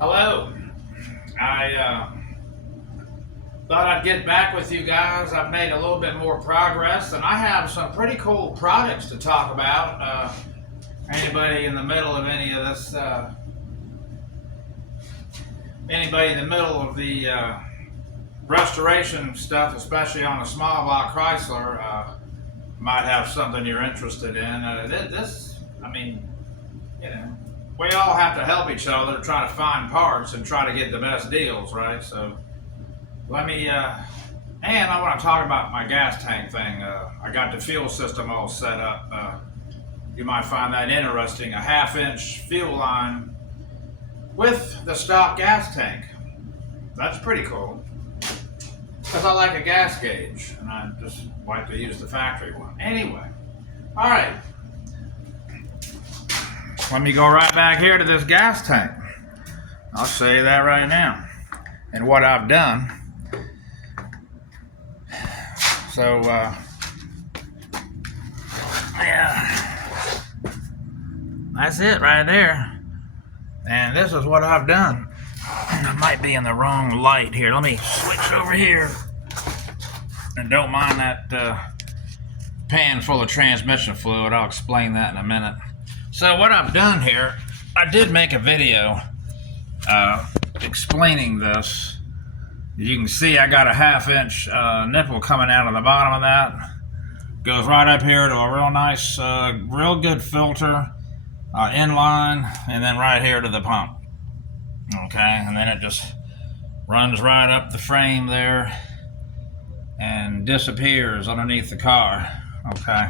Hello. I thought I'd get back with you guys. I've made a little bit more progress, and I have some pretty cool products to talk about. Anybody in the middle of any of this, anybody in the middle of the restoration stuff, especially on a small block Chrysler, might have something you're interested in. I mean, you know, we all have to help each other try to find parts and try to get the best deals, right? So let me, and I want to talk about my gas tank thing. I got the fuel system all set up. You might find that interesting. A 1/2-inch fuel line with the stock gas tank. That's pretty cool. Because I like a gas gauge, and I just like to use the factory one. Anyway, all right. Let me go right back here to this gas tank. I'll show you that right now and what I've done. So, yeah, that's it right there. And this is what I've done. I might be in the wrong light here. Let me switch over here. And don't mind that pan full of transmission fluid. I'll explain that in a minute. So what I've done here, I did make a video explaining this. You can see I got a 1/2-inch nipple coming out of the bottom of that. Goes right up here to a real nice, real good filter, inline, and then right here to the pump. Okay, and then it just runs right up the frame there and disappears underneath the car. Okay,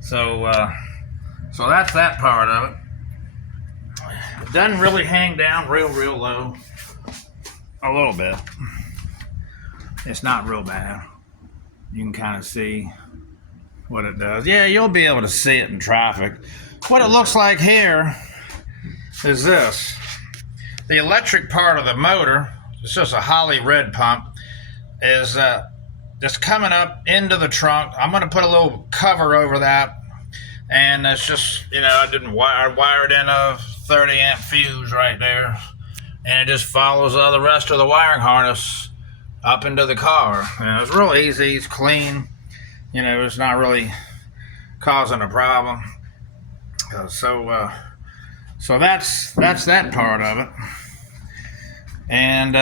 so that's that part of it. It doesn't really hang down real low. A little bit. It's not real bad. You can kind of see what it does. Yeah, you'll be able to see it in traffic. What it looks like here is this. The electric part of the motor, it's just a Holly red pump, is just coming up into the trunk. I'm going to put a little cover over that. And it's just, you know, I wired in a 30 amp fuse right there, and it just follows the rest of the wiring harness up into the car. You know, it's real easy, it's clean, you know, it's not really causing a problem. So that's that part of it. And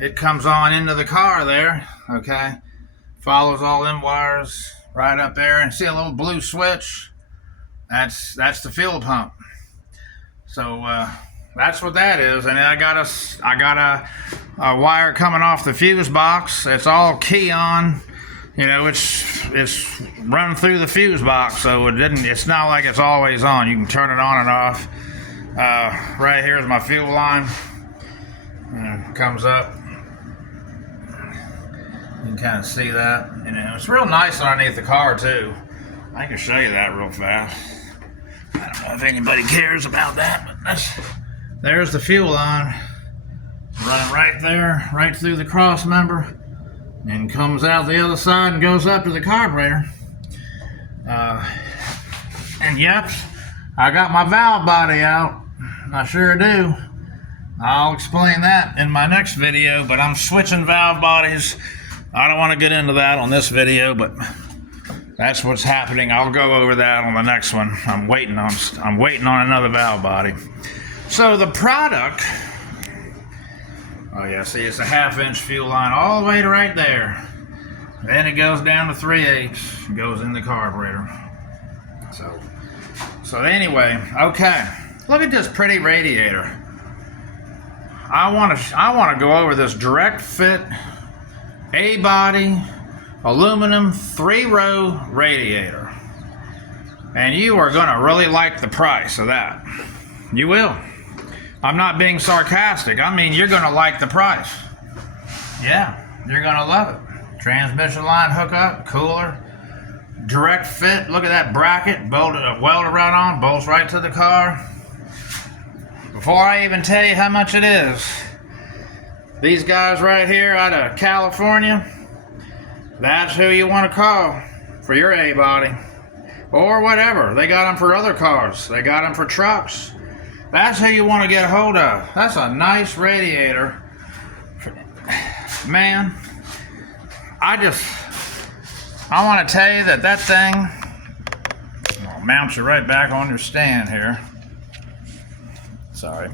it comes on into the car there, okay, follows all them wires right up there, and see a little blue switch. That's the fuel pump. So that's what that is. And I got a wire coming off the fuse box. It's all key on. You know, it's run through the fuse box, so it's not like it's always on. You can turn it on and off. Right here is my fuel line. And it comes up. You can kind of see that. You know, it's real nice underneath the car too. I can show you that real fast. I don't know if anybody cares about that, but there's the fuel line. Running right there, right through the cross member, and comes out the other side and goes up to the carburetor. And yep, I got my valve body out. I sure do. I'll explain that in my next video, but I'm switching valve bodies. I don't want to get into that on this video, but that's what's happening. I'll go over that on the next one. I'm waiting on another valve body. So the product, oh yeah, see, it's a 1/2-inch fuel line all the way to right there. Then it goes down to 3/8 and goes in the carburetor. So anyway, okay. Look at this pretty radiator. I want to go over this direct fit A-body aluminum 3-row radiator, and you are going to really like the price of that. You will. I'm not being sarcastic. I mean, you're going to like the price. Yeah, you're going to love it. Transmission line hookup, cooler, direct fit. Look at that bracket, welded right on, bolts right to the car. Before I even tell you how much it is, these guys right here out of California, that's who you want to call for your A-body. Or whatever. They got them for other cars. They got them for trucks. That's who you want to get a hold of. That's a nice radiator. Man, I want to tell you that thing, I'll mount you right back on your stand here. Sorry.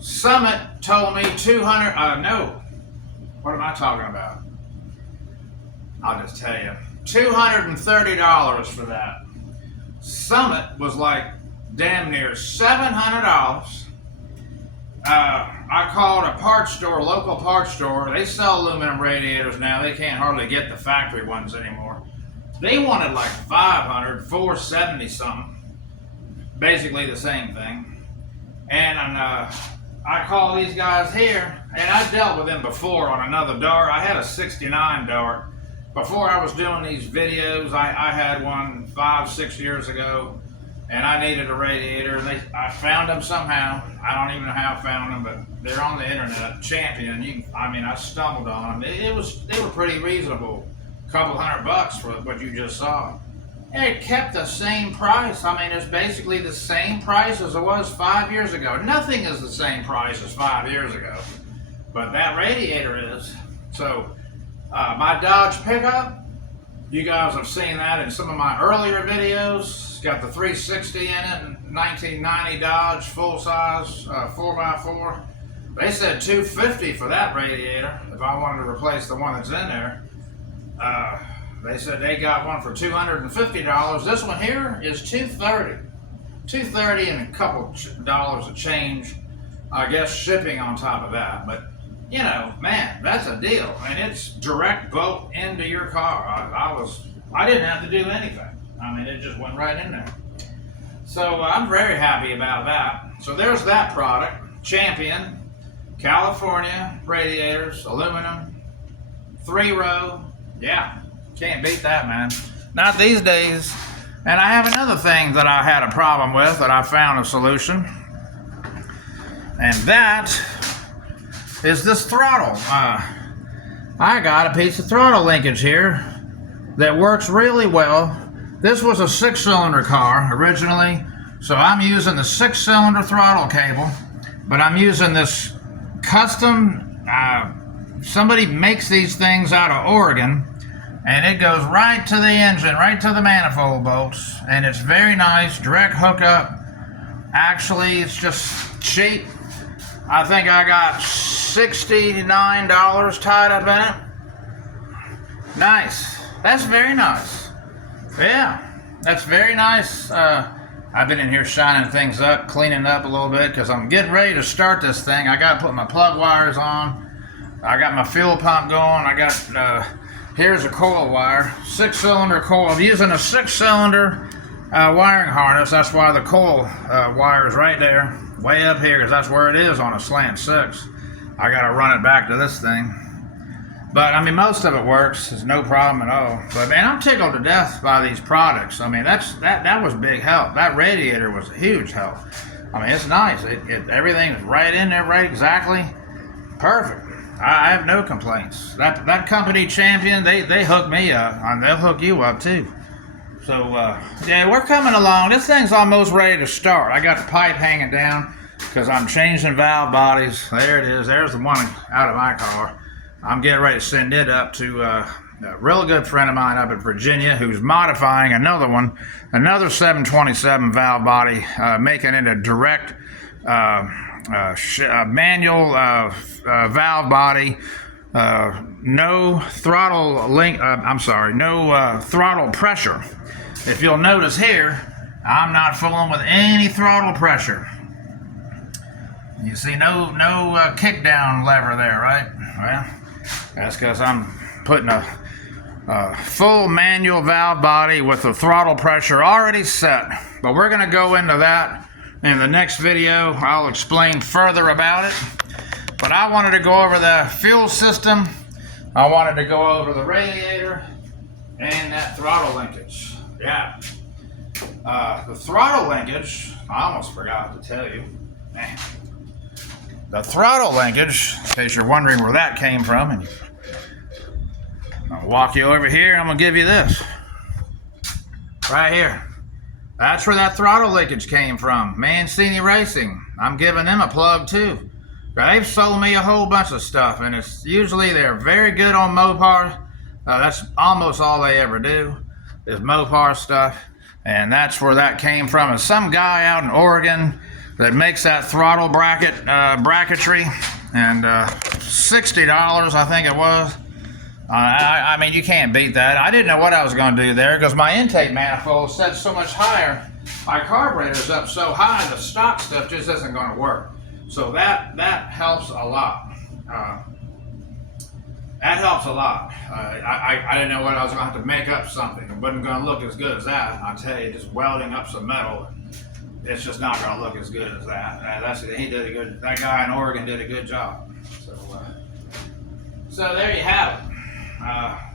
Summit told me 200, no, what am I talking about? I'll just tell you, $230 for that. Summit was like damn near $700. I called a parts store, local parts store. They sell aluminum radiators now. They can't hardly get the factory ones anymore. They wanted like $500, $470 something. Basically the same thing. And I call these guys here, and I dealt with them before on another dart. I had a 69 dart. Before I was doing these videos, I had one 5-6 years ago, and I needed a radiator. I found them somehow. I don't even know how I found them, but they're on the internet. Champion. I stumbled on them. They were pretty reasonable. A couple $100 for what you just saw. And it kept the same price. I mean, it's basically the same price as it was 5 years ago. Nothing is the same price as 5 years ago, but that radiator is. So. My Dodge pickup, you guys have seen that in some of my earlier videos. It's got the 360 in it, 1990 Dodge, full size, 4x4. They said $250 for that radiator if I wanted to replace the one that's in there. They said they got one for $250. This one here is $230. $230 and a couple dollars of change. I guess shipping on top of that, but you know, man, that's a deal, and it's direct bolt into your car. I didn't have to do anything. I mean, it just went right in there. So I'm very happy about that. So there's that product, Champion, California radiators, aluminum, 3-row. Yeah, can't beat that, man. Not these days. And I have another thing that I had a problem with that I found a solution, and that is this throttle. I got a piece of throttle linkage here that works really well. This was a 6-cylinder car originally, so I'm using the 6-cylinder throttle cable, but I'm using this custom, somebody makes these things out of Oregon, and it goes right to the engine, right to the manifold bolts, and it's very nice, direct hookup. Actually, it's just cheap. I think I got $69 tied up in it. Nice. That's very nice. Yeah, that's very nice. I've been in here shining things up, cleaning up a little bit because I'm getting ready to start this thing. I got to put my plug wires on. I got my fuel pump going. I got, here's a coil wire, 6-cylinder coil. I'm using a 6-cylinder wiring harness. That's why the coil wire is right there, way up here, because that's where it is on a slant 6. I got to run it back to this thing. But, I mean, most of it works. There's no problem at all. But, man, I'm tickled to death by these products. I mean, that was big help. That radiator was a huge help. I mean, it's nice. Everything's right in there, right exactly. Perfect. I have no complaints. That company, Champion, they hook me up, and they'll hook you up, too. So, yeah, we're coming along. This thing's almost ready to start. I got the pipe hanging down because I'm changing valve bodies. There it is. There's the one out of my car. I'm getting ready to send it up to a real good friend of mine up in Virginia who's modifying another one, another 727 valve body, making it a direct manual valve body. No throttle no throttle pressure. If you'll notice here, I'm not fooling with any throttle pressure. You see no kick down lever there, right? Well, that's because I'm putting a full manual valve body with the throttle pressure already set. But we're going to go into that in the next video. I'll explain further about it. But I wanted to go over the fuel system. I wanted to go over the radiator and that throttle linkage. Yeah. The throttle linkage, I almost forgot to tell you. Man. The throttle linkage, in case you're wondering where that came from, and I'll walk you over here and I'm going to give you this. Right here. That's where that throttle leakage came from. Mancini Racing. I'm giving them a plug too. They've sold me a whole bunch of stuff, and it's usually they're very good on Mopar. That's almost all they ever do is Mopar stuff, and that's where that came from. And some guy out in Oregon that makes that throttle bracketry, and $60 I think it was. I mean, you can't beat that. I didn't know what I was going to do there because my intake manifold set so much higher. My carburetor's up so high, the stock stuff just isn't going to work. So that helps a lot. That helps a lot. I didn't know what I was going to have to make up something. It wasn't going to look as good as that. I tell you, just welding up some metal, it's just not going to look as good as that. That guy in Oregon did a good job. So there you have it.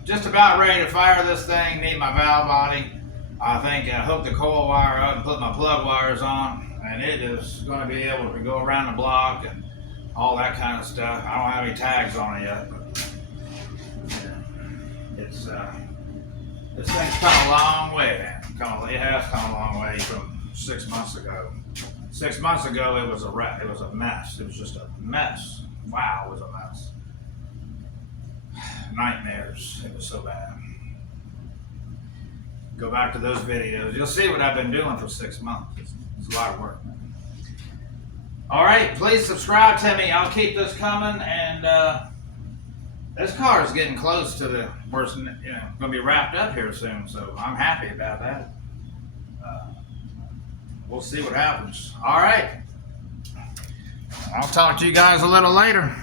Just about ready to fire this thing. Need my valve body. I think hook the coil wire up and put my plug wires on, and it is going to be able to go around the block and all that kind of stuff. I don't have any tags on it yet, but it's this thing's come a long way, man. It has come a long way from 6 months ago. 6 months ago, it was a wreck. It was a mess. It was just a mess. Wow, it was a mess. Nightmares. It was so bad. Go back to those videos. You'll see what I've been doing for 6 months. It's a lot of work, man. All right, please subscribe to me. I'll keep this coming, and this car is getting close to the worst. Going to be wrapped up here soon, so I'm happy about that. We'll see what happens. All right. I'll talk to you guys a little later.